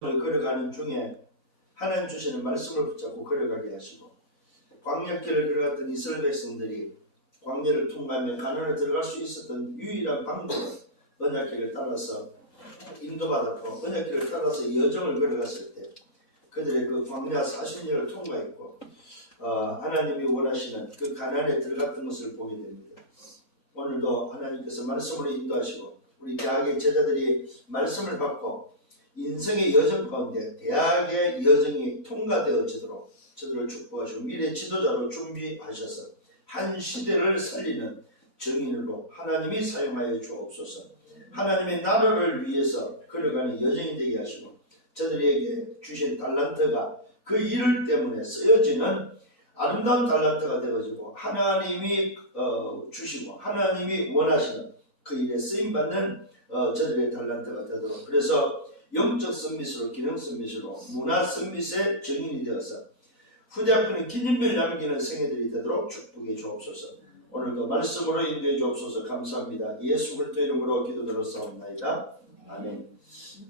걸어가는 중에 하나님 주시는 말씀을 붙잡고 걸어가게 하시고, 광야길을 걸어갔던 이스라엘 백성들이 광야를 통과하며 가나안에 들어갈 수 있었던 유일한 방법은 언약길을 따라서 인도받았고, 언약길을 따라서 여정을 걸어갔을 때 그들의 그 광야 40년을 통과했고, 하나님이 원하시는 그 가나안에 들어갔던 것을 보게 됩니다. 오늘도 하나님께서 말씀으로 인도하시고, 우리 대학의 제자들이 말씀을 받고 인생의 여정 가운데 대학의 여정이 통과되어지도록 저들을 축복하시고 미래 지도자로 준비하셔서 한 시대를 살리는 증인으로 하나님이 사용하여 주옵소서. 하나님의 나라를 위해서 걸어가는 여정이 되게 하시고, 저들에게 주신 달란트가 그 일 때문에 쓰여지는 아름다운 달란트가 되어지고, 하나님이 주시고 하나님이 원하시는 그 일에 쓰임받는 저들의 달란트가 되도록, 그래서 영적 서밋으로, 기능 서밋으로, 문화 서밋의 증인이 되어서 후대 앞에는 기념비를 남기는 생애들이 되도록 축복해 주옵소서. 오늘도 말씀으로 인도해 주옵소서. 감사합니다. 예수 그리스도 이름으로 기도드렸사옵나이다. 아멘.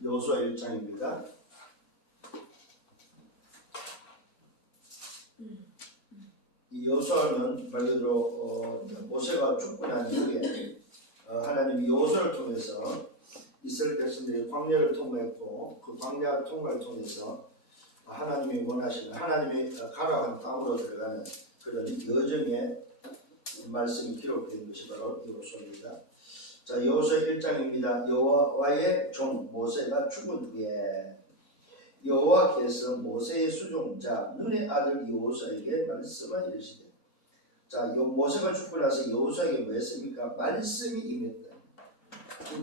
여호수아 1장입니다. 이 여호수아는 말 그대로 모세가 죽고 난 이후에 하나님이 여호수아를 통해서 이스라엘 백성들이 광야를 통과했고, 그 광야 통과를 통해서 하나님이 원하시는, 하나님이 가라고 한 땅으로 들어가는 그런 여정의 말씀이 기록된 것이 바로 여호수아입니다. 자, 여호수아 1장입니다. 여호와의 종 모세가 죽은 후에 여호와께서 모세의 수종자 눈의 아들 여호수아에게 말씀을 이르시되, 자, 모세가 죽고 나서 여호수아에게 뭐 했습니까? 말씀이 임했다.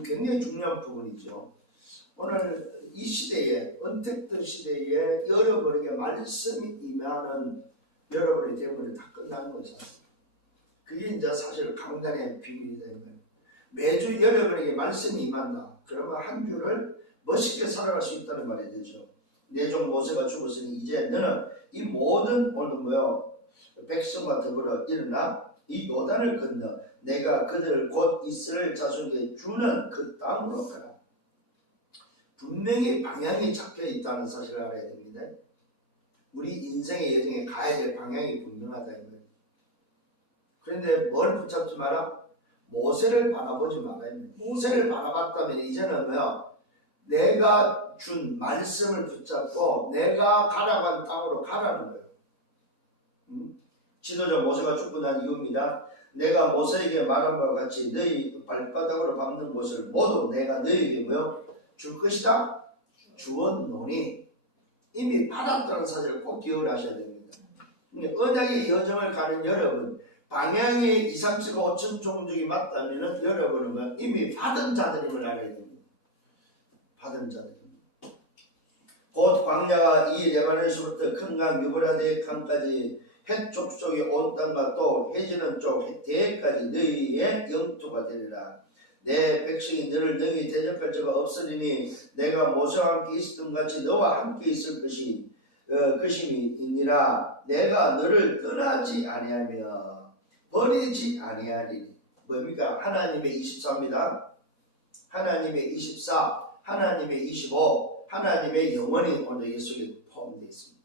굉장히 중요한 부분이죠. 오늘 이 시대에, 언택트 시대에 여러분에게 말씀이 임하는 여러분의 대문이 다 끝나는 거죠. 그게 이제 사실 강단의 비밀이 되는 거예요. 매주 여러분에게 말씀이 임한다. 그러면 한 주를 멋있게 살아갈 수 있다는 말이 되죠. 내 종 모세가 죽었으니 이제 너는 이 모든 오늘 백성과 더불어 일어나 이 요단을 건너 내가 그들을 곧 이스라엘 자손에게 주는 그 땅으로 가라. 분명히 방향이 잡혀 있다는 사실을 알아야 됩니다. 우리 인생의 여정에 가야 될 방향이 분명하다. 그런데 뭘 붙잡지 마라? 모세를 바라보지 말아야 됩니다. 모세를 바라봤다면 이제는 내가 준 말씀을 붙잡고 내가 가라고 한 땅으로 가라는 거예요. 지도자 모세가 죽고 난 이후입니다. 내가 모세에게 말한 바와 같이 너희 발바닥으로 밟는 곳을 모두 내가 너희에게 줄 것이다. 주었노니, 이미 받았다는 사실을 꼭 기억하셔야 됩니다. 언약의 여정을 가는 여러분, 방향이 2, 3, 4, 5천 종족이 맞다면 여러분은 이미 받은 자들임을 알아야 됩니다. 받은 자들. 곧 광야가 이 레바논에서부터 큰 강 유브라데 강까지 해쪽 쪽이 온 땅과 또 해지는 쪽 대해까지 너희의 영토가 되리라. 내 백성이 너를 능히 대적할 자가 없으리니 내가 모세와 함께 있었던 같이 너와 함께 있을 것임이니라. 내가 너를 떠나지 아니하며 버리지 아니하리니. 뭡니까? 하나님의 24입니다. 하나님의 24, 하나님의 25, 하나님의 영원히 오늘 예수에 포함되어 있습니다.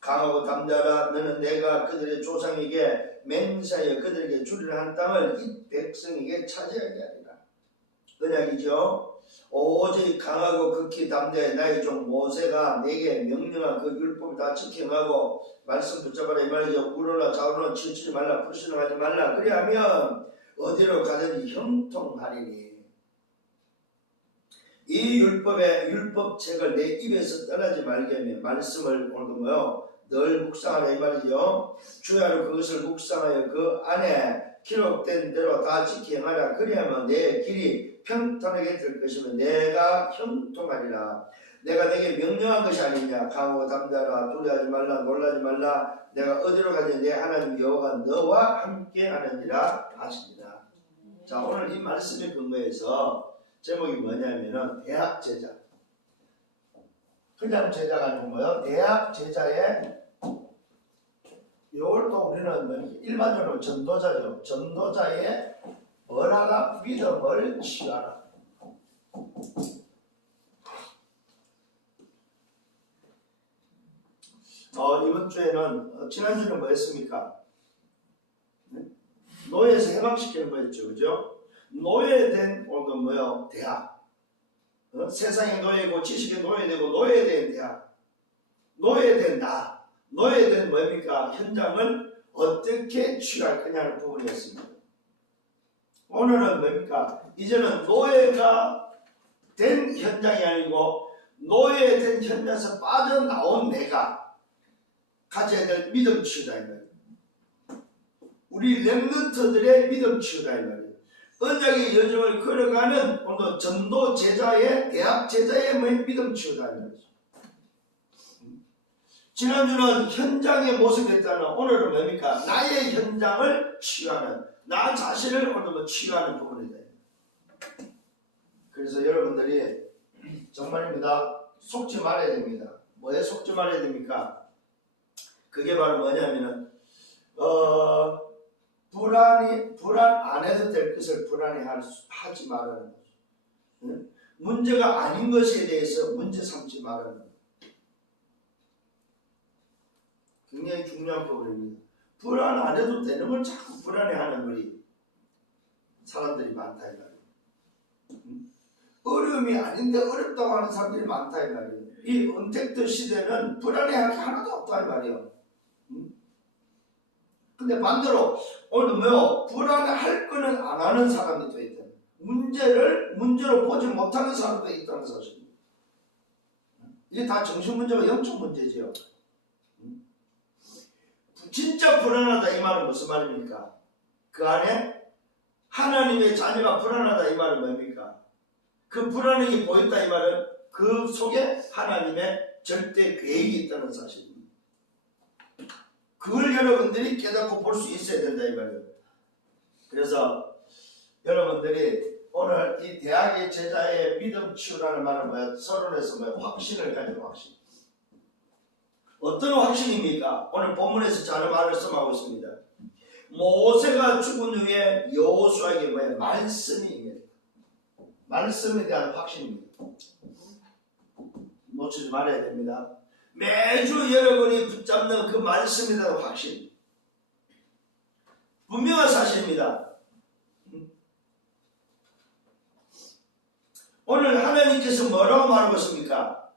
강하고 담대하라. 너는 내가 그들의 조상에게 맹세하여 그들에게 주리라 한 땅을 이 백성에게 차지하게 하리라. 언약이죠. 오직 강하고 극히 담대해 나의 종 모세가 내게 명령한 그 율법을 다 지켜가고 말씀 붙잡아라 이 말이죠. 우러나 좌우로나 치우치지 말라, 불신하지 말라. 그리하면 어디로 가든지 형통하리니. 이 율법책을 내 입에서 떠나지 말게 하며 말씀을 오늘도 늘 묵상하라 이 말이죠. 주야로 그것을 묵상하여 그 안에 기록된 대로 다 지켜 행하라. 그리하면 내 길이 평탄하게 될 것이며 내가 형통하리라. 내가 내게 명령한 것이 아니냐. 강하고 담대하라. 두려워하지 말라. 놀라지 말라. 내가 어디로 가든지 내 하나님 여호와가 너와 함께 하느니라 하십니다. 자, 오늘 이 말씀의 근거에서 제목이 뭐냐면은 대학 제자. 그냥 제자가 아니고 대학 제자의, 이걸 또 우리는 일반적으로 전도자죠. 전도자의 뭐라라 믿음을 취하라. 이번 주에는 지난주는 뭐였습니까? 네? 노예에서 해방시키는 거였죠, 그죠? 노예된 오늘도 뭐요? 대학. 세상의 노예고 지식의 노예되고 노예된 대학. 노예된 나. 노예된 뭡니까? 현장을 어떻게 취할 거냐는 부분이었습니다. 오늘은 뭡니까? 이제는 노예가 된 현장이 아니고 노예된 현장에서 빠져나온 내가 가져야 될 믿음 치유다 이 말이에요. 우리 렘넌트들의 믿음 치유다 이 말이에요. 언약의 여정을 걸어가는 오늘 전도 제자의 대학 제자의 믿음 치유다 이 말이에요. 지난주는 현장의 모습이었다면 오늘은 뭡니까? 나의 현장을 치유하는 나 자신을 오늘 치유하는 부분이다. 그래서 여러분들이 정말입니다. 속지 말아야 됩니다. 뭐에 속지 말아야 됩니까? 그게 바로 뭐냐면은 불안 안 해도 될 것을 불안해하지 말라는 거죠. 응? 문제가 아닌 것에 대해서 문제 삼지 말라는 거죠. 굉장히 중요한 부분입니다. 불안 안 해도 되는 걸 자꾸 불안해하는 우리 사람들이 많다 이 말이에요. 응? 어려움이 아닌데 어렵다고 하는 사람들이 많다 이 말이에요. 이 언택트 시대는 불안해할 게 하나도 없다 이 말이에요. 근데 반대로 오늘 뭐요? 불안해할 거는 안 하는 사람이 또 있다. 문제로 보지 못하는 사람도 있다는 사실입니다. 이게 다 정신 문제와 영적 문제지요. 진짜 불안하다 이 말은 무슨 말입니까? 그 안에 하나님의 자녀가 불안하다 이 말은 뭡니까? 그 불안이 보였다 이 말은 그 속에 하나님의 절대 계획이 있다는 사실입니다. 그걸 여러분들이 깨닫고 볼 수 있어야 된다 이 말이에요. 그래서 여러분들이 오늘 이 대학의 제자의 믿음 치유라는 말은 뭐야? 서론에서 뭐야? 확신을 가지고 확신. 어떤 확신입니까? 오늘 본문에서 자는 말을 말씀하고 있습니다. 모세가 죽은 후에 여호수아에게 뭐야? 말씀이 말씀에 대한 확신입니다. 놓치지 말아야 됩니다. 매주 여러분이 붙잡는 그 말씀에 대한 확신. 분명한 사실입니다. 오늘 하나님께서 뭐라고 말하고 있습니까?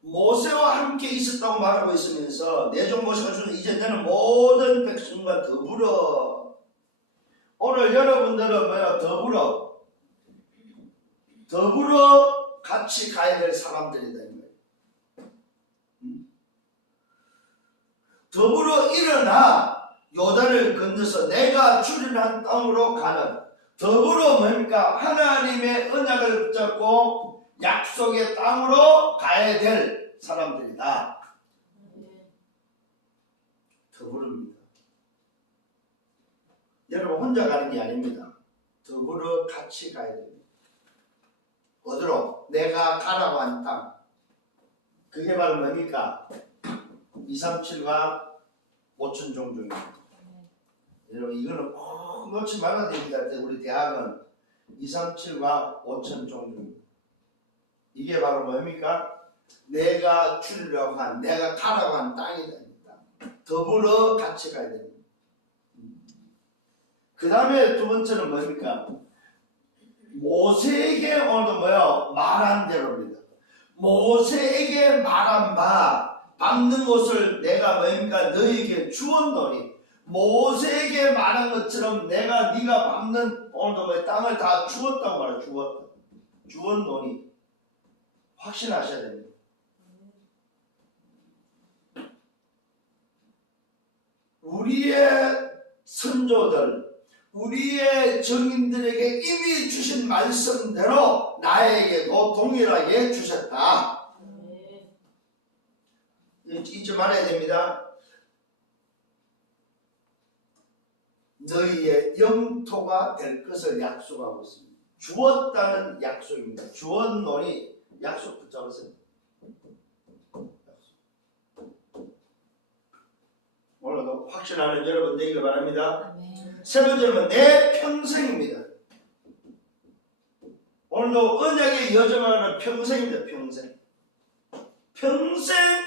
모세와 함께 있었다고 말하고 있으면서 내종 모세가 주는 이제 너는 모든 백성과 더불어. 오늘 여러분들은 뭐야? 더불어 같이 가야 될 사람들이다. 더불어 일어나 요단을 건너서 내가 주리한 땅으로 가는 더불어 뭡니까? 하나님의 언약을 붙잡고 약속의 땅으로 가야 될 사람들이다. 더불어입니다. 여러분 혼자 가는 게 아닙니다. 더불어 같이 가야 됩니다. 어디로? 내가 가라고 한 땅. 그게 바로 뭡니까? 237과 5천 종족입니다. 여러분 이거는 꼭 놓지 말아야 됩니다. 우리 대학은 237과 5천 종족입니다. 이게 바로 뭡니까? 내가 주려고 한, 내가 가라고 한 땅이다. 더불어 같이 가야 됩니다. 그 다음에 두 번째는 뭡니까? 모세에게 오늘 뭐요? 말한 대로입니다. 모세에게 말한 바 밟는 곳을 내가 뭡니까? 너에게 주었노니 모세에게 말한 것처럼 내가 네가 밟는 오늘도 뭐 땅을 다 주었다고 말해. 주었노니 확신하셔야 됩니다. 우리의 선조들, 우리의 정인들에게 이미 주신 말씀대로 나에게도 동일하게 주셨다. 잊지 말아야 됩니다. 너희의 영토가 될 것을 약속하고 있습니다. 주었다는 약속입니다. 주었노니 약속 붙잡으세요. 오늘도 확신하는 여러분 되기를 바랍니다. 세 번째는 내 평생입니다. 오늘도 언약의 여정하는 평생입니다. 평생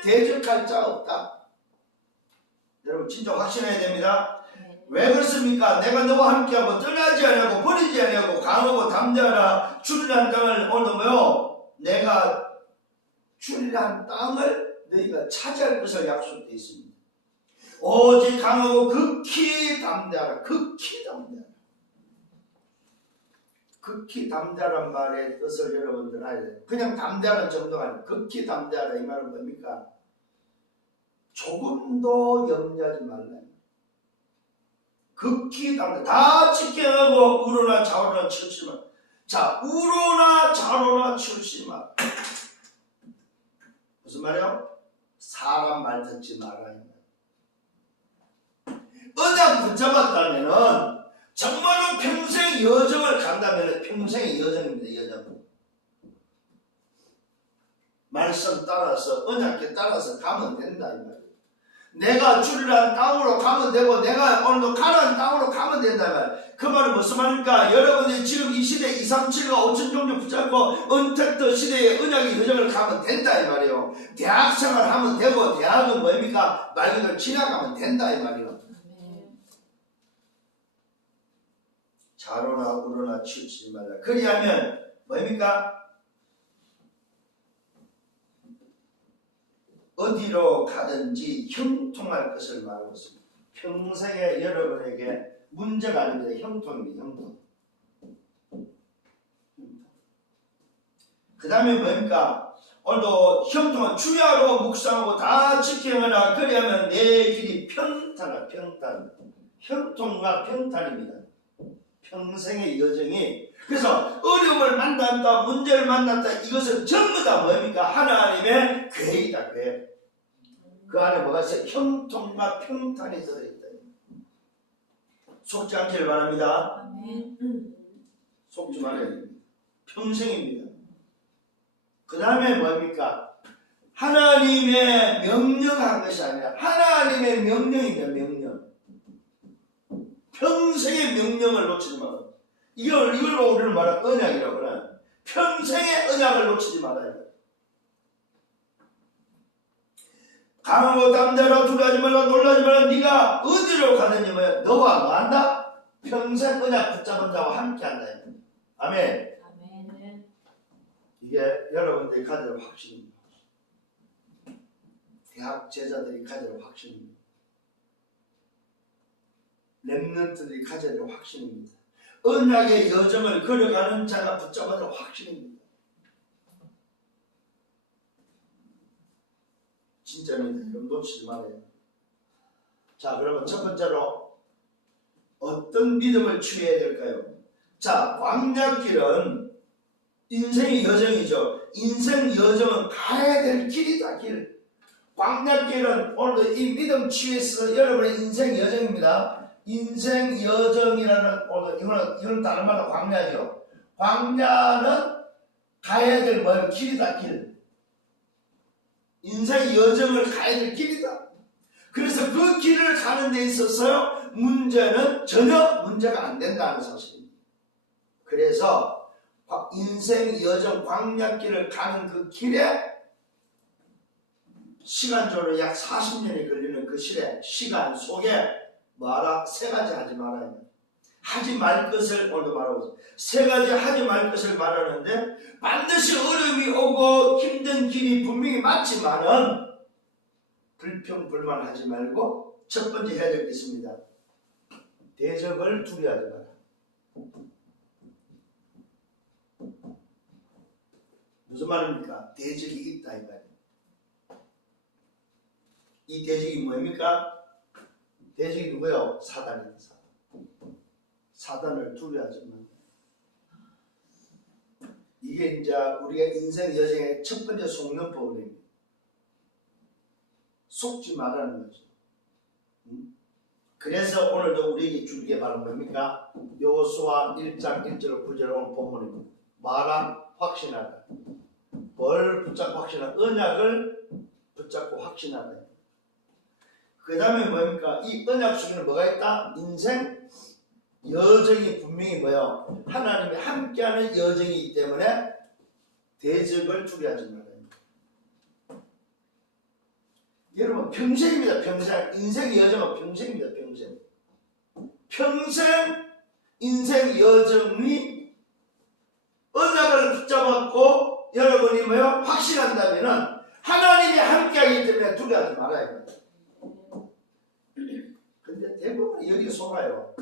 대적할 자 없다. 여러분 진짜 확신해야 됩니다. 왜 그렇습니까? 내가 너와 함께하고 떠나지 아니하고 버리지 아니하고 강하고 담대하라. 주리란 땅을 오늘 뭐요? 내가 주리란 땅을 너희가 차지할 것을 약속되어 있습니다. 오직 강하고 극히 담대하라. 극히 담대하라. 극히 담대하란 말의 뜻을 여러분들 알아야 돼요. 그냥 담대하는 정도가 아니에요. 극히 담대하라 이 말은 뭡니까? 조금도 염려하지 말라. 극히 담대. 다 지켜하고 우로나 좌로나 치우치 마. 자, 우로나 좌로나 치우치 마. 무슨 말이요? 사람 말 듣지 마라. 언약 붙잡았다면은 정말로 평생 여정을 간다면 평생의 여정입니다. 여정. 말씀 따라서 언약에 따라서 가면 된다 이 말이에요. 내가 주리란 땅으로 가면 되고 내가 오늘도 가라는 땅으로 가면 된다 이 말이에요. 그 말은 무슨 말입니까? 여러분이 지금 이 시대 237과 5천 종류 붙잡고 언택트 시대의 언약의 여정을 가면 된다 이 말이에요. 대학생활 하면 되고 대학은 뭡니까? 말 그대로 지나가면 된다 이 말이에요. 좌로나 우로나 치우치지 말라. 그리하면 뭡니까? 어디로 가든지 형통할 것을 말하고 있습니다. 평생에 여러분에게 문제가 아닙니다. 형통입니다. 형통. 그 다음에 뭡니까? 오늘도 형통은 주야로 묵상하고 다 지켜하라. 그리하면 내 길이 평탄하라. 평탄. 형통과 평탄입니다. 평생의 여정이. 그래서 어려움을 만났다, 문제를 만났다, 이것은 전부 다 뭡니까? 하나님의 계획이다. 계획. 그 안에 뭐가 있어요? 형통과 평탄이 들어있다. 속지 않기를 바랍니다. 속지 말아야 됩니다. 평생입니다. 그 다음에 뭡니까? 하나님의 명령한 것이 아니라 하나님의 명령입니다. 명령. 평생의 명령을 놓치지 마라. 이걸 보고 우리는 말하는 언약이라고 그래. 평생의 언약을 놓치지 말아야 돼. 강하고 담대하라. 두려워하지 말라. 놀라지 말라. 네가 어디로 가든지 뭐야? 너와 뭐 한다? 평생 언약 붙잡은 자와 함께 한다. 아멘. 아멘. 이게 여러분들이 가질 확신입니다. 대학 제자들이 가질 확신입니다. 렘넌트들이 가져야 될 확신입니다. 언약의 여정을 걸어가는 자가 붙잡아야 될 확신입니다. 진짜입니다. 여러분 놓치지 말아요. 자, 그러면 첫 번째로 어떤 믿음을 취해야 될까요? 자, 광야길은 인생의 여정이죠. 인생 여정은 가야 될 길이다. 길. 광야길은 오늘도 이 믿음 취해서 여러분의 인생 여정입니다. 인생 여정이라는 이거는 다른 말로 광야죠. 광야는 가야 될 뭐예요? 길이다. 길. 인생 여정을 가야 될 길이다. 그래서 그 길을 가는 데 있어서 문제는 전혀 문제가 안 된다는 사실입니다. 그래서 인생 여정 광야길을 가는 그 길에 시간적으로 약 40년이 걸리는 그 시간 속에 뭐하라? 세 가지 하지 말아야 돼. 하지 말 것을 오늘도 말하고 있어요. 세 가지 하지 말 것을 말하는데 반드시 어려움이 오고 힘든 길이 분명히 많지만은 불평불만하지 말고 첫 번째 해야 될 게 있습니다. 대적을 두려워하지 마라. 무슨 말입니까? 대적이 있다 이 말이에요. 이 대적이 뭡니까? 대적이 누구예요? 사단입니다. 사단을 두려워하지 마라. 이게 이제 우리가 인생 여정의 첫 번째 속는 법입니다. 속지 말라는 거죠. 그래서 오늘도 우리에게 줄 게 바로 뭡니까? 여호수아 1장 1절 9절 오늘 본문입니다. 말아 확신하라. 뭘 붙잡고 확신하라? 언약을 붙잡고 확신하라. 그 다음에 뭡니까? 이 언약 속에는 뭐가 있다? 인생 여정이 분명히 뭐예요? 하나님이 함께하는 여정이기 때문에 대적을 두려워하지 말아요. 여러분 평생입니다. 평생. 인생 여정은 평생입니다. 평생. 평생 인생 여정이 언약을 붙잡았고 여러분이 뭐요? 확신한다면은 하나님이 함께하기 때문에 두려워하지 말아야 합니다. 근데 대부분 여기 속아요.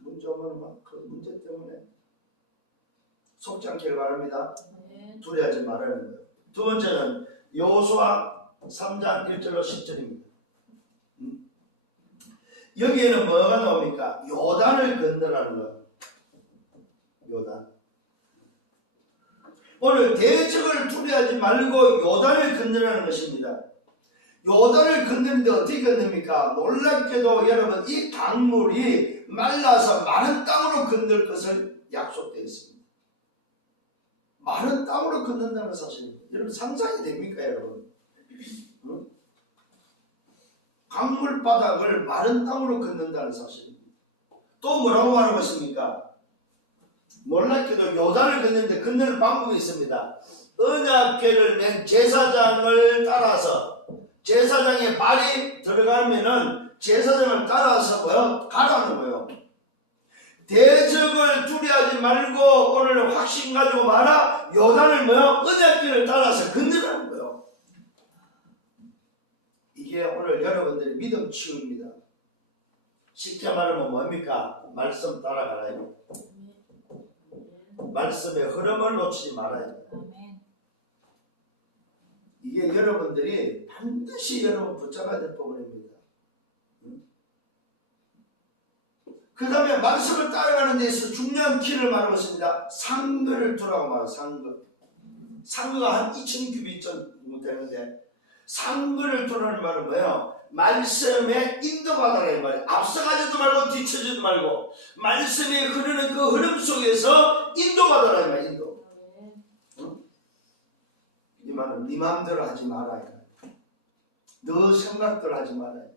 문제 오면 막 그 문제 때문에 속지 않기를 바랍니다. 두려워하지 말아야 합니다. 두 번째는 여호수아 3장 1절로 10절입니다. 여기에는 뭐가 나옵니까? 요단을 건너라는 거예요. 요단. 오늘 대적을 두려워하지 말고 요단을 건너라는 것입니다. 요단을 건너는데 어떻게 건너니까? 놀랍게도 여러분 이 강물이 말라서 마른 땅으로 건널 것을 약속되어 있습니다. 마른 땅으로 건넌다는 사실입니다. 여러분 상상이 됩니까 여러분? 응? 강물 바닥을 마른 땅으로 건넌다는 사실입니다. 또 뭐라고 말하고 있습니까? 놀랍게도 요단을 건너는데 건너는 방법이 있습니다. 언약궤를 맨 제사장을 따라서 제사장의 발이 들어가면은 제사장을 따라서 뭐요? 가라는 거예요. 대적을 두려워하지 말고 오늘 확신 가지고 말아 요단을 뭐요? 언약궤를 따라서 건너라는 거예요. 이게 오늘 여러분들의 믿음 치유입니다. 쉽게 말하면 뭡니까? 말씀 따라가라요. 말씀의 흐름을 놓치지 말아야 돼요. 이게 여러분들이 반드시 여러분 붙잡아야 될 부분입니다. 그 다음에 말씀을 따라가는 데 있어서 중요한 키를 말하고 있습니다. 상거를 두라고 말해요. 상거가 한 2000규빗 정도 되는데 상거를 두라는 말은 뭐예요? 말씀에 인도받아라 이 말이에요. 앞서가지도 말고 뒤처지도 말고 말씀이 흐르는 그 흐름 속에서 인도받아라 이 말이에요. 인도. 이 말은 네 마음대로 하지 말아야 돼. 너 생각대로 하지 말아야 돼.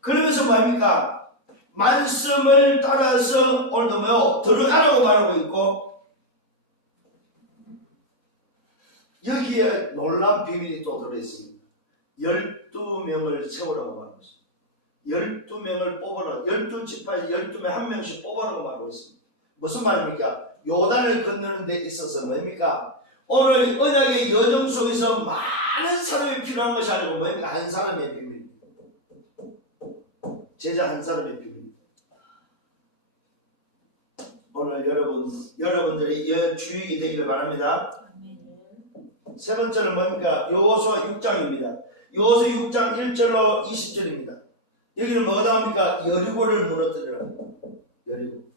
그러면서 뭐합니까? 말씀을 따라서 오늘도 뭐요? 들어가라고 말하고 있고 여기에 놀라운 비밀이 또 들어있습니다. 12명을 세우라고 말하고 있습니다. 12명을 뽑아라. 12지파에 12명 한 명씩 뽑아라고 말하고 있습니다. 무슨 말입니까? 요단을 건너는 데 있어서 뭡니까? 오늘 언약의 여정 속에서 많은 사람이 필요한 것이 아니고 뭡니까? 한 사람의 비밀입니다. 제자 한 사람의 비밀입니다. 오늘 여러분들이 주의가 되기를 바랍니다. 세 번째는 뭡니까? 여호수아 6장입니다. 여호수아 6장 1절로 20절입니다. 여기는 뭐가 나옵니까? 여리고를 무너뜨리라. 여리고.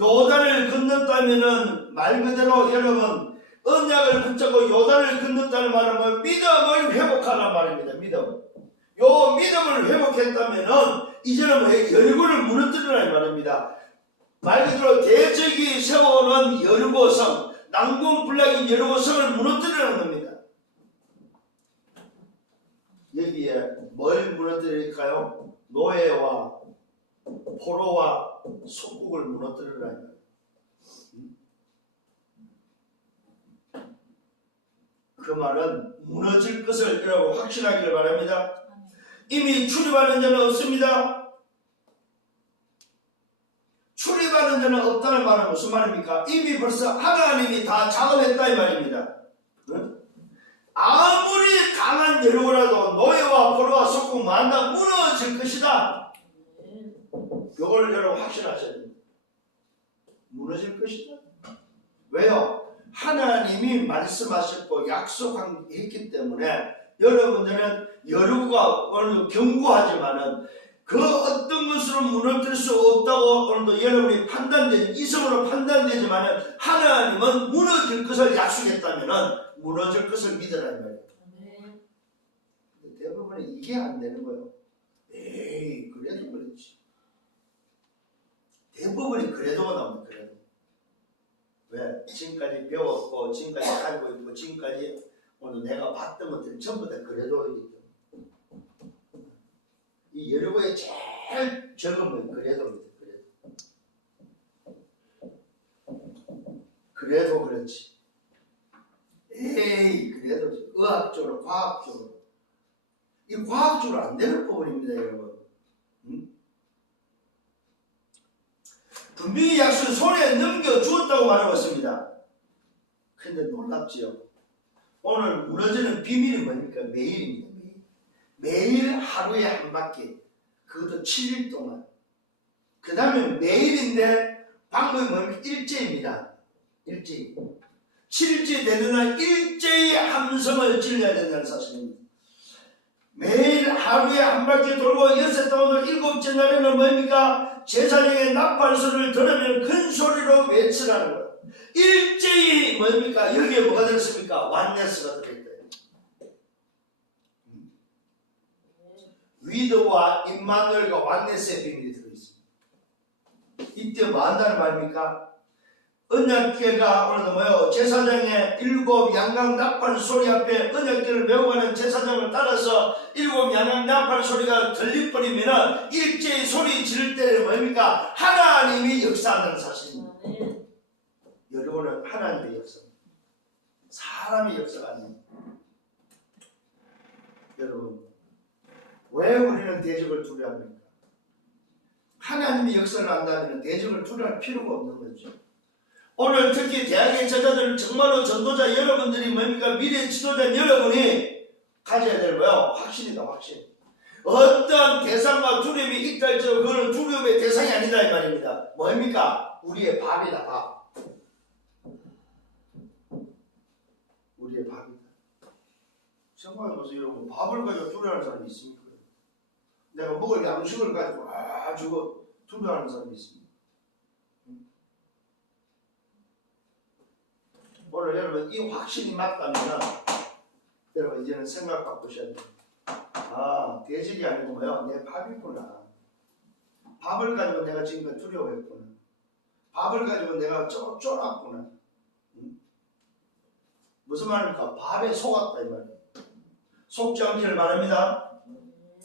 요단을 건넜다면은 말 그대로 여러분 언약을 붙잡고 요단을 건넜다는 말은 뭐 믿음을 회복하란 말입니다. 믿음. 요 믿음을 회복했다면은 이제는 뭐 여리고를 무너뜨리라는 말입니다. 말 그대로 대적이 세워놓은 여리고성, 난공불락인 여리고성을 무너뜨리라는 겁니다. 여기에 뭘 무너뜨릴까요? 노예와 포로와 속국을 무너뜨리라는 거예요. 그 말은 무너질 것을 여러분 확신하기를 바랍니다. 이미 출입하는 자는 없습니다. 출입하는 자는 없다는 말은 무슨 말입니까? 이미 벌써 하나님이 다 작업했다 이 말입니다. 아무리 강한 여리고라도 노예와 포로와 속국 만나 무너질 것이다. 이걸 여러분 확신하셔야 됩니다. 무너질 것이다. 왜요? 하나님이 말씀하셨고 약속했기 때문에 여러분들은 여리고가 오늘 경고하지만은 그 어떤 것으로 무너뜨릴 수 없다고 오늘도 여러분이 이성으로 판단되지만은 하나님은 무너질 것을 약속했다면은 무너질 것을 믿으라는 거예요. 대부분 이게 안 되는 거예요. 에이 그래도 그렇지. 대부분이 그래도가 나옵니다. 그래도. 왜? 지금까지 배웠고 지금까지 알고 있고 지금까지 오늘 내가 봤던 것들이 전부 다 그래도이기 때문에 이 여리고의 제일 적은 건 그래도입니다. 그래도 그렇지. 에이, 그래도 의학적으로, 과학적으로. 이 과학적으로 안 되는 부분입니다, 여러분. 분명히 약속을 손에 넘겨주었다고 말하고 있습니다. 근데 놀랍지요. 오늘 무너지는 비밀이 뭡니까? 매일입니다. 매일 하루에 한 바퀴. 그것도 7일 동안. 그 다음에 매일인데 방법이 뭡니까? 일제입니다. 일제. 7일째 되는 날 일제히 함성을 질러야 된다는 사실입니다. 매일 하루에 한 바퀴 돌고 여섯 동안 일곱째 날에는 뭡니까? 제사장의 나팔소리를 들으면 큰 소리로 외치라는 거예요. 일제히 뭡니까? 여기에 뭐가 들었습니까? 완네스가 들어있대요. 위도와 임마누엘과 완네스의 비밀이 들어있습니다. 이때 뭐 한다는 말입니까? 언약궤가 오늘 뭐예요? 제사장의 일곱 양강 나팔 소리 앞에 언약궤를 메고 가는 제사장을 따라서 일곱 양강 나팔 소리가 들려버리면은 일제히 소리 지를 때는 뭡니까? 하나님이 역사한다는 사실입니다. 여러분은 하나님의 역사입니다. 사람의 역사가 아닙니다. 여러분, 왜 우리는 대적을 두려워합니까? 하나님의 역사를 안다면 대적을 두려워할 필요가 없는 거죠. 오늘 특히 대학의 제자들 정말로 전도자 여러분들이 뭡니까? 미래 지도자 여러분이 가져야 될 거예요. 확신이다, 확신. 어떤 대상과 두려움이 있다 할지라도 그거는 두려움의 대상이 아니다 이 말입니다. 뭡니까? 우리의 밥이다, 밥. 우리의 밥이다. 생각해보세요, 여러분. 밥을 가지고 두려워하는 사람이 있습니까? 내가 먹을 양식을 가지고 아주 두려워하는 사람이 있습니다. 오늘 여러분 이 확신이 맞다면 여러분 이제는 생각 바꾸셔야 돼요. 아, 대적이 아니고 뭐야? 내 밥이구나. 밥을 가지고 내가 지금까지 두려워했구나. 밥을 가지고 내가 쫄았구나. 무슨 말입니까? 밥에 속았다 이 말이에요. 속지 않기를 바랍니다.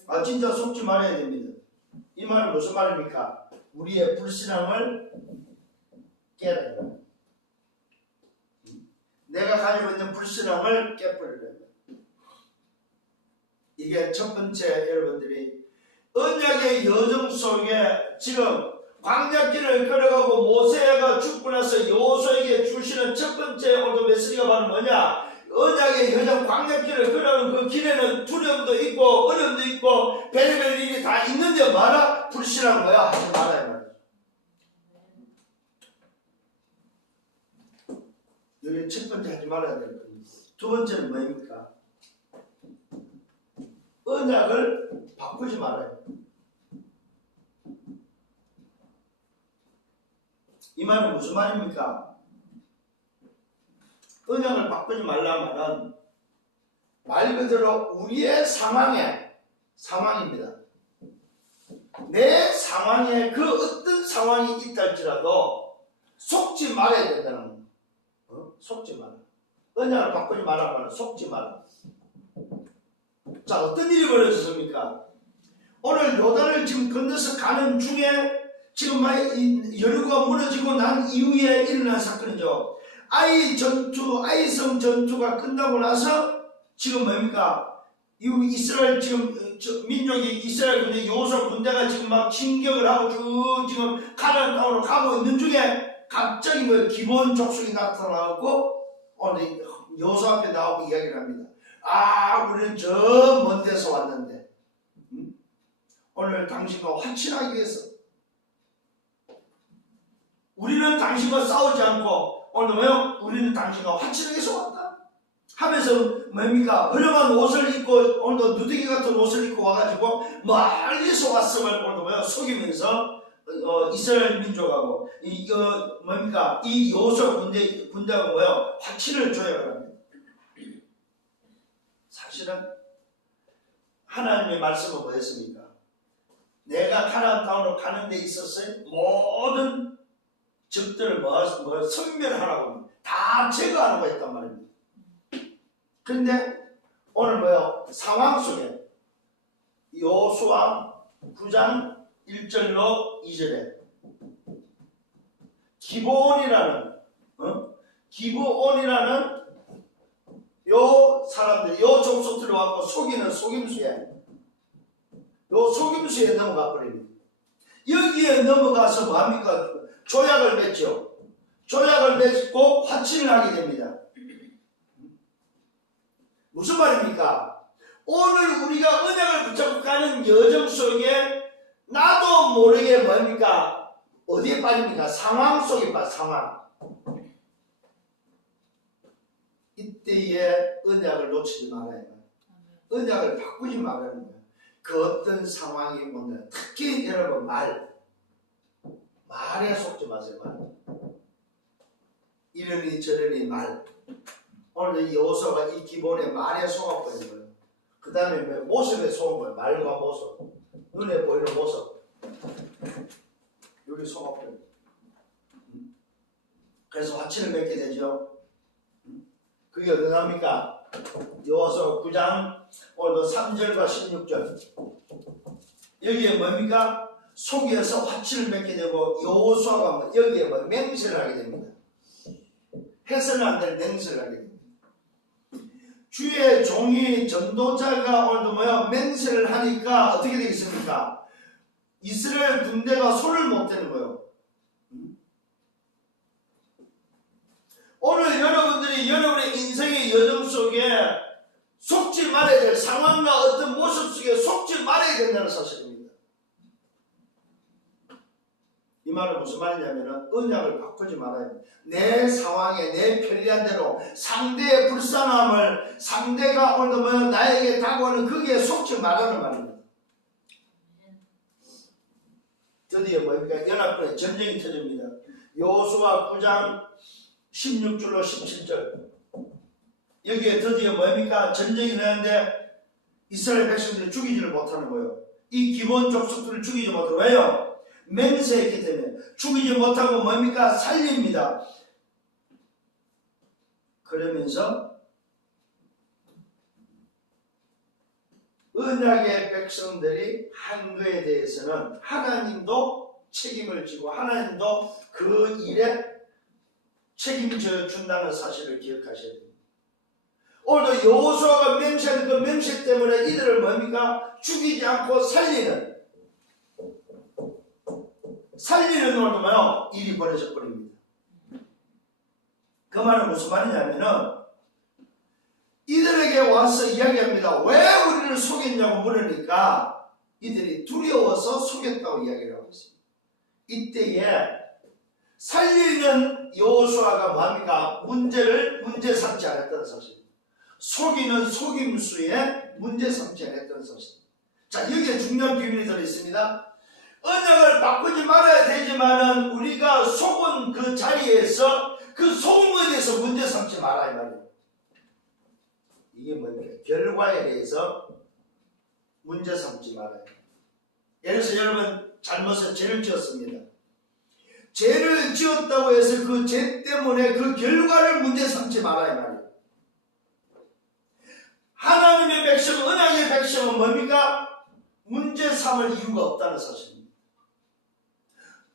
아, 진짜 속지 말아야 됩니다. 이 말은 무슨 말입니까? 우리의 불신앙을 깨달아야 내가 가지고 있는 불신앙을 깨버리려. 이게 첫 번째 여러분들이 언약의 여정 속에 지금 광야길을 걸어가고 모세가 죽고 나서 여호수아에게 주시는 첫 번째 오늘 메시지가 바로 뭐냐? 언약의 여정 광야길을 걸어가는 그 길에는 두려움도 있고 어려움도 있고 별의별 일이 다 있는데 말아 불신앙 뭐야? 하지 말아야 말이야. 여기 첫 번째 하지 말아야 될 겁니다. 두 번째는 뭐입니까? 언약을 바꾸지 말아요. 이 말은 무슨 말입니까? 언약을 바꾸지 말라 말은 말 그대로 우리의 상황입니다. 내 상황에 그 어떤 상황이 있다 할지라도 속지 말아야 된다는 거예요. 속지 마라. 언약을 바꾸지 말라 말은 속지 마라. 자, 어떤 일이 벌어졌습니까? 오늘 요단을 지금 건너서 가는 중에 지금 여리고가 무너지고 난 이후에 일어난 사건이죠. 아이성 전투가 끝나고 나서 지금 뭡니까? 이스라엘 지금 민족이 이스라엘 군대 여호수아 군대가 지금 막 진격을 하고 쭉 지금 가나안 땅으로 가고 있는 중에 갑자기 기본 족속이 나타나고 오늘 여호수아 앞에 나오고 이야기를 합니다. 아, 우리는 저 먼 데서 왔는데 오늘 당신과 화친하기 위해서 우리는 당신과 싸우지 않고 오늘 뭐요? 우리는 당신과 화친하기 위해서 왔다 하면서 뭡니까? 허름한 옷을 입고 오늘도 누더기 같은 옷을 입고 와가지고 멀리서 왔음을 오늘 뭐요? 속이면서 이스라엘 민족하고 뭡니까? 이 여호수아 군대하고 뭐요? 화친을 조약을 합니다. 사실은 하나님의 말씀은 뭐였습니까? 내가 가나안 땅으로 가는 데 있어서 모든 적들을 섬멸하라고 다 제거하라고 했단 말입니다. 그런데 오늘 뭐요? 상황 속에 여호수아 9장 1절로 2절에 기본이라는 기브온이라는 요 사람들이 요 족속들을 갖고 속이는 속임수에 요 속임수에 넘어가 버립니다. 여기에 넘어가서 뭐합니까? 조약을 맺죠. 조약을 맺고 화친을 하게 됩니다. 무슨 말입니까? 오늘 우리가 언약을 붙잡고 가는 여정 속에 나도 모르게 뭡니까? 어디에 빠집니까? 상황 속에 빠져. 상황. 이때에 언약을 놓치지 말아야 해요. 언약을 바꾸지 말라는 거예요. 그 어떤 상황이 오면 특히 여러분 말에 속지 마세요. 말. 이러니 저러니 말. 오늘 여호수아가 이 기본에 말에 속아버린 거예요. 그 다음에 모습에 속은 거예요. 말과 모습. 눈에 보이는 모습. 여기 속아버린 거예요. 그래서 화친을 맺게 되죠. 그게 어디 나옵니까? 여호수아 9장 오늘도 3절과 16절. 여기에 뭡니까? 속여서 화친을 맺게 되고 여호수아가 여기에 맹세를 하게 됩니다. 해서는 안 될 맹세를 하게 됩니다. 주의 종이 전도자가 오늘도 맹세를 하니까 어떻게 되겠습니까? 이스라엘 군대가 손을 못 대는 거예요. 오늘 여러분들이 여러분의 인생의 여정 속에 속지 말아야 될 상황과 어떤 모습 속에 속지 말아야 된다는 사실입니다. 이 말은 무슨 말이냐면 언약을 바꾸지 말아야 합니다. 내 상황에 내 편리한 대로 상대의 불쌍함을 상대가 오늘도 나에게 다가오는 거기에 속지 말라는 말입니다. 드디어 뭡니까? 연합군의 전쟁이 터집니다. 여호수아 9장 16절로 17절. 여기에 드디어 뭡니까? 전쟁이 일어나는데 이스라엘 백성들이 죽이지를 못하는 거예요. 이 기본 족속들을 죽이지 못하고. 왜요? 맹세했기 때문에. 죽이지 못하고 뭡니까? 살립니다. 그러면서 언약의 백성들이 한 거에 대해서는 하나님도 책임을 지고 하나님도 그 일에 책임져 준다는 사실을 기억하셔야 됩니다. 오늘도 여호수아가 맹세한 그 맹세 때문에 이들을 뭡니까? 죽이지 않고 살리는 오늘도 일이 벌어져 버립니다. 그 말은 무슨 말이냐면은 이들에게 와서 이야기합니다. 왜 우리를 속였냐고 물으니까 이들이 두려워서 속였다고 이야기를 하고 있습니다. 이때에 살리는 여호수아가 뭡니까? 문제 삼지 않았다는 사실입니다. 속이는 속임수에 문제 삼지 않았다는 사실입니다. 자, 여기에 중요한 비밀이 들어있습니다. 언약을 바꾸지 말아야 되지만은 우리가 속은 그 자리에서 그 속은 것에 대해서 문제 삼지 말아야 말이에요. 이게 뭡니까? 결과에 대해서 문제 삼지 말아요. 예를 들어서 여러분 잘못해서 죄를 지었습니다. 죄를 지었다고 해서 그 죄 때문에 그 결과를 문제 삼지 말아야 말이에요. 하나님의 백성, 언약의 백성은 뭡니까? 문제 삼을 이유가 없다는 사실입니다.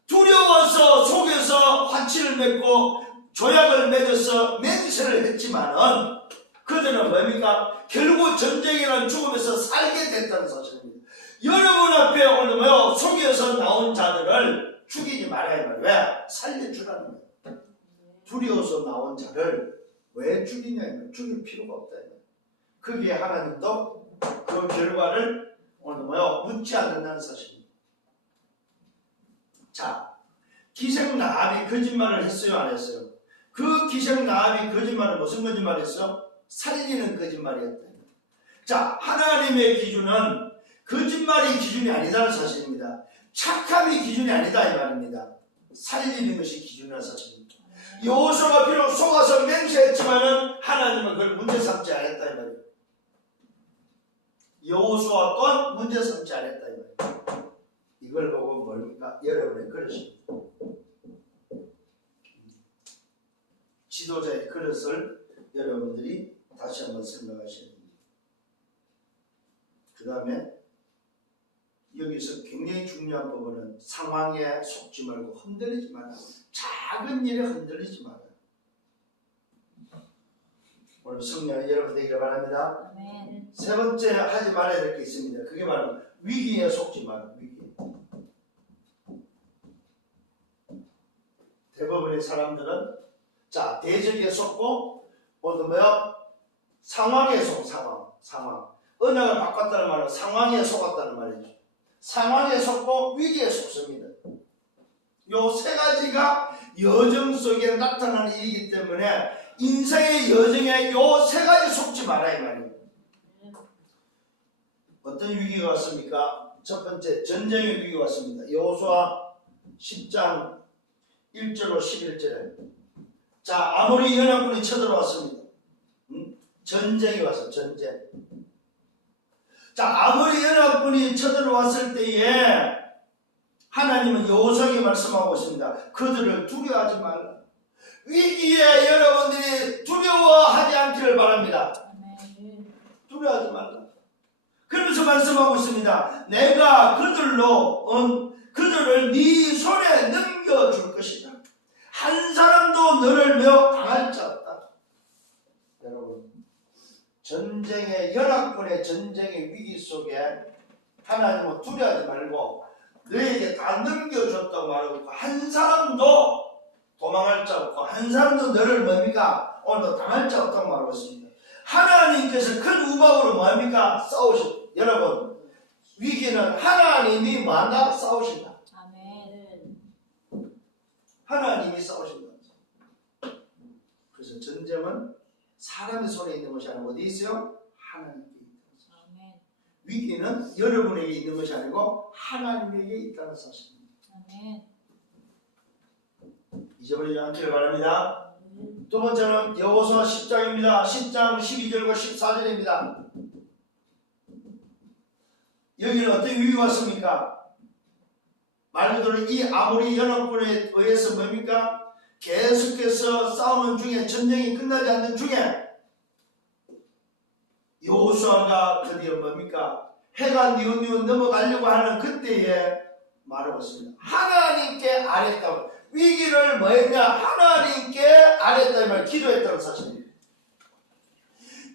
두려워서 속여서 화친을 맺고 조약을 맺어서 맹세를 했지만은 그들은 뭡니까? 결국 전쟁이라는 죽음에서 살게 됐다는 사실입니다. 여러분 앞에 오늘 속여서 나온 자들을 죽이지 말아야 말이에요. 왜? 살려주라는 거예요. 두려워서 나온 자를 왜 죽이냐면 죽일 필요가 없다. 그게 하나님도 그 결과를 오늘 묻지 않는다는 사실입니다. 자, 기생 라합이 거짓말을 했어요, 안 했어요? 그 기생 라합이 거짓말은 무슨 거짓말을 했어요? 살리는 거짓말이었다. 자, 하나님의 기준은 거짓말이 기준이 아니다는 사실입니다. 착함이 기준이 아니다 이 말입니다. 살리는 것이 기준이라는 사실입니다. 여호수아가 비록 속아서 맹세했지만은 하나님은 그걸 문제 삼지 않았다 이 말이에요. 여호수아 또한 문제 삼지 않았다 이 말이에요. 이걸 보고 뭡니까? 여러분의 그릇입니다. 지도자의 그릇을 여러분들이 다시 한번 생각하셔야 됩니다. 그 다음에 여기서 굉장히 중요한 부분은 상황에 속지 말고 흔들리지 마라. 작은 일에 흔들리지 마라. 오늘 성령 여러분 되기를 바랍니다. 아멘. 세 번째 하지 말아야 될 게 있습니다. 그게 바로 위기에 속지 마라. 위기. 대부분의 사람들은 자 대적에 속고 오늘 뭐요? 상황에 속 상황. 언약을 바꿨다는 말은 상황에 속았다는 말이죠. 상황에 속고 위기에 속습니다. 요 세 가지가 여정 속에 나타나는 일이기 때문에 인생의 여정에 요 세 가지 속지 마라 이 말이에요. 어떤 위기가 왔습니까? 첫 번째 전쟁의 위기가 왔습니다. 여호수아 10장 1절로 11절에 자 아모리 연합군이 쳐들어왔습니다. 전쟁이 왔어. 전쟁. 자 아모리 연합군이 쳐들어왔을 때에 하나님은 여호수아에게 말씀하고 있습니다. 그들을 두려워하지 말라. 위기에 여러분들이 두려워하지 않기를 바랍니다. 아멘. 두려워하지 말라. 그러면서 말씀하고 있습니다. 내가 그들을 네 손에 넘겨줄 것이다. 한 사람도 너를 매어 당할 자 없다. 여러분 전쟁의 연합군의 전쟁의 위기 속에 하나님은 두려워하지 말고 너에게 다 넘겨줬다고 말하고 한 사람도 도망할 자 없고 한 사람도 너를 뭡니까? 오늘 당할 자 없다고 말하고 있습니다. 하나님께서 큰 우박으로 뭡니까? 싸우십니다. 여러분 위기는 하나님이 뭐한다? 싸우신다. 아멘. 하나님이 싸우신다. 그래서 전쟁은 사람의 손에 있는 것이 아니고 어디 있어요? 하나님께 있다. 아멘. 위기는 여러분에게 있는 것이 아니고 하나님에게 있다는 사실입니다. 아멘. 잊어버리지 않기를 바랍니다. 두 번째는 여호수아 10장입니다. 10장 12절과 14절입니다. 여기는 어떤 위기가 왔습니까? 말 그대로 이 아모리 연합군에 의해서 뭡니까? 계속해서 싸우는 중에 전쟁이 끝나지 않는 중에 여호수아가 드디어 뭡니까? 해가 뉘우뉘우 넘어가려고 하는 그때에 말하고 있습니다. 하나님께 아뢰었다고. 위기를 뭐했냐? 하나님께 아뢰었다 이 말 기도했다는 사실입니다.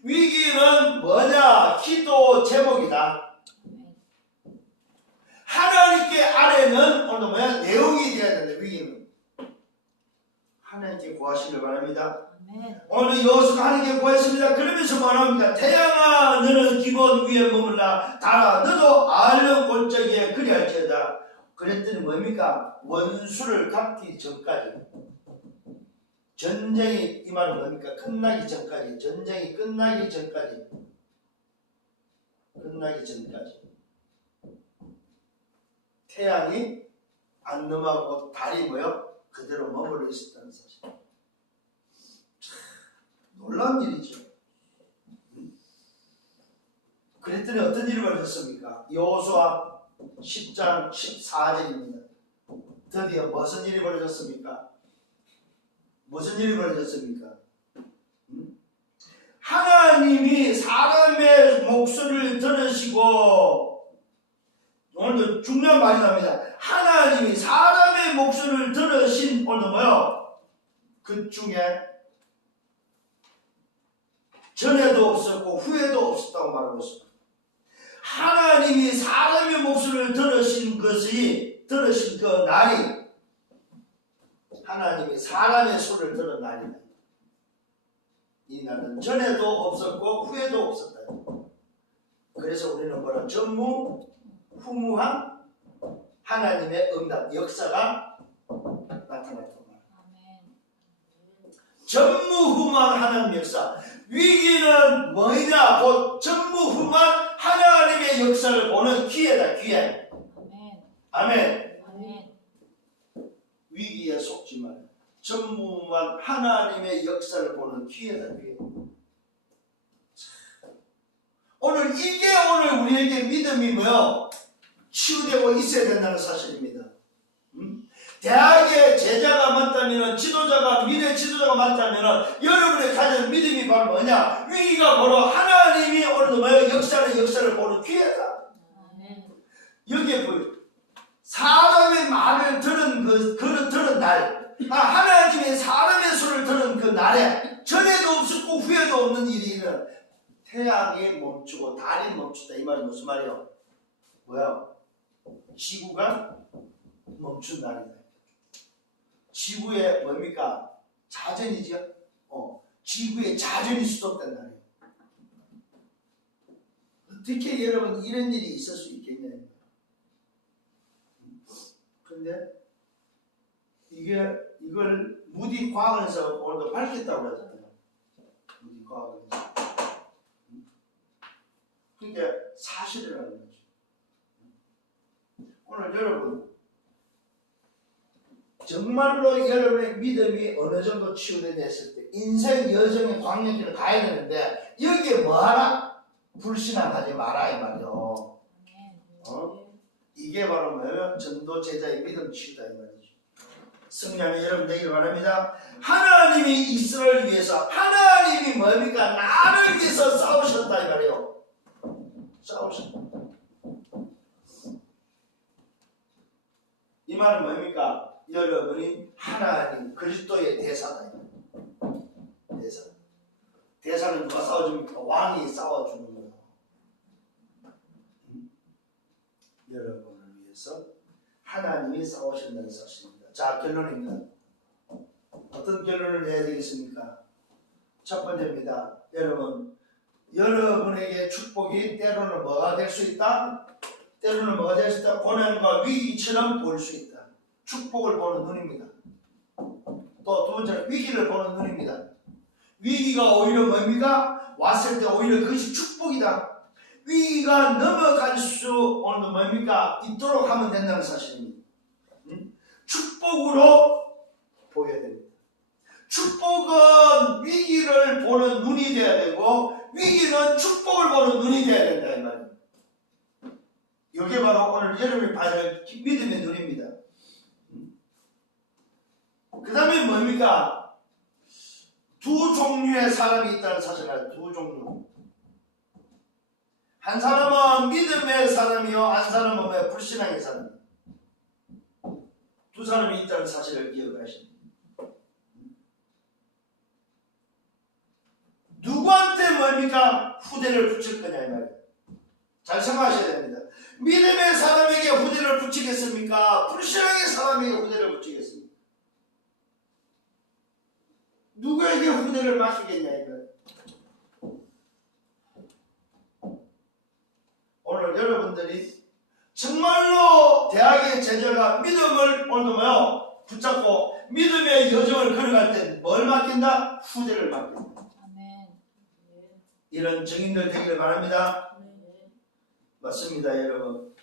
위기는 뭐냐? 기도 제목이다. 하나님께 아뢰는 오늘 뭐야? 내용이 되어야 된다. 위기는 하나님께 구하시길 바랍니다. 아멘. 오늘 여호수아가 하나님께 구했습니다. 그러면서 말합니다. 태양아 너는 기본 위에 머물라. 달아 너도 아련 골짜기에 그리할지어다. 그랬더니 뭡니까? 원수를 갚기 전까지 전쟁이 이 말은 뭡니까? 끝나기 전까지 전쟁이 끝나기 전까지 태양이 안 넘어가고 달이 뭐요? 그대로 머물러 있었다는 사실. 참 놀라운 일이죠. 그랬더니 어떤 일이 벌어졌습니까? 여호수아 10장 14절입니다. 드디어 무슨 일이 벌어졌습니까? 무슨 일이 벌어졌습니까? 하나님이 사람의 목소리를 들으시고 오늘도 중요한 말이 납니다. 하나님이 사람의 목소리를 들으신 오늘 뭐요? 그 중에 전에도 없었고 후에도 없었다고 말하고 있습니다. 하나님이 사람의 목소리를 들으신 그 날이 하나님이 사람의 소리를 들은 날이다. 이 날은 전에도 없었고 후에도 없었다. 그래서 우리는 뭐라 전무후무한 하나님의 응답 역사가 나타났단 말이야. 전무후무한 하나님 역사. 위기는 뭐냐? 곧 전무후무한 하나님의 역사를 보는 기회다. 기회. 아멘. 아멘. 위기에 속지 말아요. 전무후무한 하나님의 역사를 보는 기회다. 기회. 오늘 이게 오늘 우리에게 믿음이 뭐요? 치유되고 있어야 된다는 사실입니다. 대학의 제자가 맞다면 지도자가 미래 지도자가 맞다면 여러분의 가진 믿음이 바로 뭐냐? 위기가 바로 하나님이 오늘도 뭐예요? 역사를 보는 기회다. 여기에 보여. 사람의 말을 들은 들은 날, 하나님의 사람의 소리를 들은 그 날에 전에도 없었고 후에도 없는 일이 일어나. 태양이 멈추고 달이 멈췄다. 이 말이 무슨 말이야? 뭐야? 지구가 멈춘 날이다. 지구에 뭡니까? 자전이죠. 지구에 자전이 수독된 날이에요. 어떻게 여러분 이런 일이 있을 수 있겠냐? 근데 이걸 무디 과학원에서 오늘도 밝혔다고 하잖아요. 무디 과학원에서. 그게 사실이라는 거죠. 오늘 여러분 정말로 여러분의 믿음이 어느 정도 치유됐을 때 인생 여정의 광역길을 가야 되는데 여기에 뭐 하나? 불신앙하지 마라 이 말이요. 이게 바로 뭐예요? 전도 제자의 믿음 치유다 이 말이죠. 성령의 여러분 되기를 바랍니다. 하나님이 이스라엘을 위해서 하나님이 뭡니까? 나를 위해서 싸우셨다 이 말이요. 싸우셨다. 이 말은 뭡니까? 여러분이 하나님 그리스도의 대사다. 대사. 대사는 누가 싸워줍니까? 왕이 싸워주는 거예요. 여러분을 위해서 하나님이 싸우신다는 사실입니다. 자, 결론입니다. 어떤 결론을 내야 되겠습니까? 첫 번째입니다. 여러분에게 축복이 때로는 뭐가 될 수 있다? 때로는 뭐가 될 수 있다? 고난과 위기처럼 보일 수 있다. 축복을 보는 눈입니다. 또 두 번째는 위기를 보는 눈입니다. 위기가 오히려 뭡니까? 왔을 때 오히려 그것이 축복이다. 위기가 넘어갈 수 오늘도 뭡니까? 있도록 하면 된다는 사실입니다. 축복으로 보여야 됩니다. 축복은 위기를 보는 눈이 돼야 되고 위기는 축복을 보는 눈이 돼야 된다 이 말입니다. 이게 바로 오늘 여러분이 봐야 믿음의 눈입니다. 그 다음에 뭡니까? 두 종류의 사람이 있다는 사실을 알아요. 두 종류. 한 사람은 믿음의 사람이요, 한 사람은 뭐예요? 불신앙의 사람. 두 사람이 있다는 사실을 기억하십니다. 누구한테 뭡니까? 후대를 붙일 거냐 이 말이에요. 잘 생각하셔야 됩니다. 믿음의 사람에게 후대를 붙이겠습니까? 불신앙의 사람에게 후대를 붙이겠습니까? 누구에게 후대를 맡기겠냐 이거예요. 오늘 여러분들이 정말로 대학의 제자가 믿음을 오늘도 뭐요? 붙잡고 믿음의 여정을 걸어갈 때 뭘 맡긴다? 후대를 맡긴다. 이런 증인들 되기를 바랍니다. 맞습니다 여러분.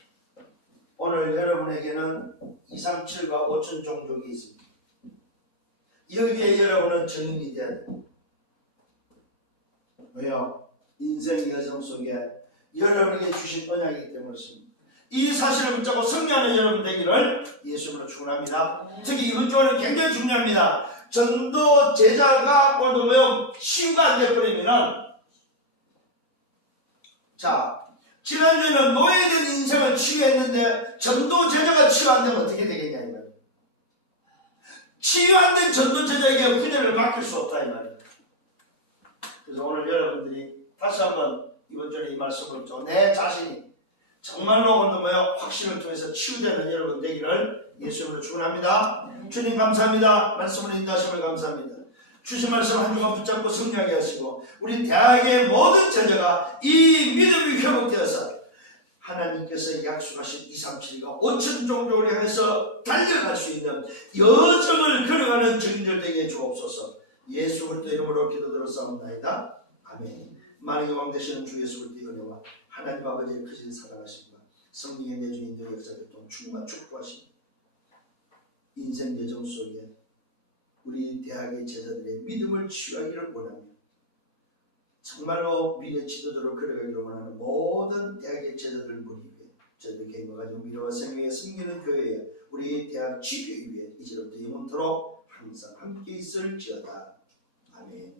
오늘 여러분에게는 237과 5천 종족이 있습니다. 여기에 여러분은 증인이 돼야 됩니다. 왜요? 인생 여정 속에 여러분에게 주신 언약이기 때문에 그렇습니다. 이 사실을 붙잡고 승리하는 여러분 되기를 예수님으로 축원합니다. 특히 이번 주는 굉장히 중요합니다. 전도 제자가 오늘도 뭐요? 치유가 안 되어버리면 자, 지난주에는 노예된 인생을 치유했는데 전도 제자가 치유 안 되면 어떻게 되겠냐 이 말이에요. 치유 안 된 전도 제자에게 후대를 맡길 수 없다 이 말이에요. 그래서 오늘 여러분들이 다시 한번 이번 주에 이 말씀을 내 자신이 정말로 오늘도 뭐야 확신을 통해서 치유되는 여러분 되기를 예수님으로 축원합니다. 주님 감사합니다. 말씀을 인도하심을 감사합니다. 주신 말씀 한 주간 붙잡고 승리하게 하시고 우리 대학의 모든 제자가 이 믿음이 회복되어서 하나님께서 약속하신 237과 5천 종족을 향해서 달려갈 수 있는 여정을 걸어가는 증인들 되게 주옵소서. 예수 그리스도 이름으로 기도드렸사옵나이다. 아멘. 만왕의 왕 되시는 주 예수 그리스도의 은혜와 하나님 아버지의 크신 사랑하심과 성령의 내주인도의 역사를 또 충만 축복하시고 인생 여정 속에 우리 대학의 제자들의 믿음을 치유하기를 원하며 정말로 미래 지도자로 걸어가기를 원하는 모든 대학의 제자들 무리에 저희들 개인과 가지고 미래와 생명에 숨기는 교회에 우리 대학 지교회 위에 이제부터 영원토록 항상 함께 있을지어다. 아멘.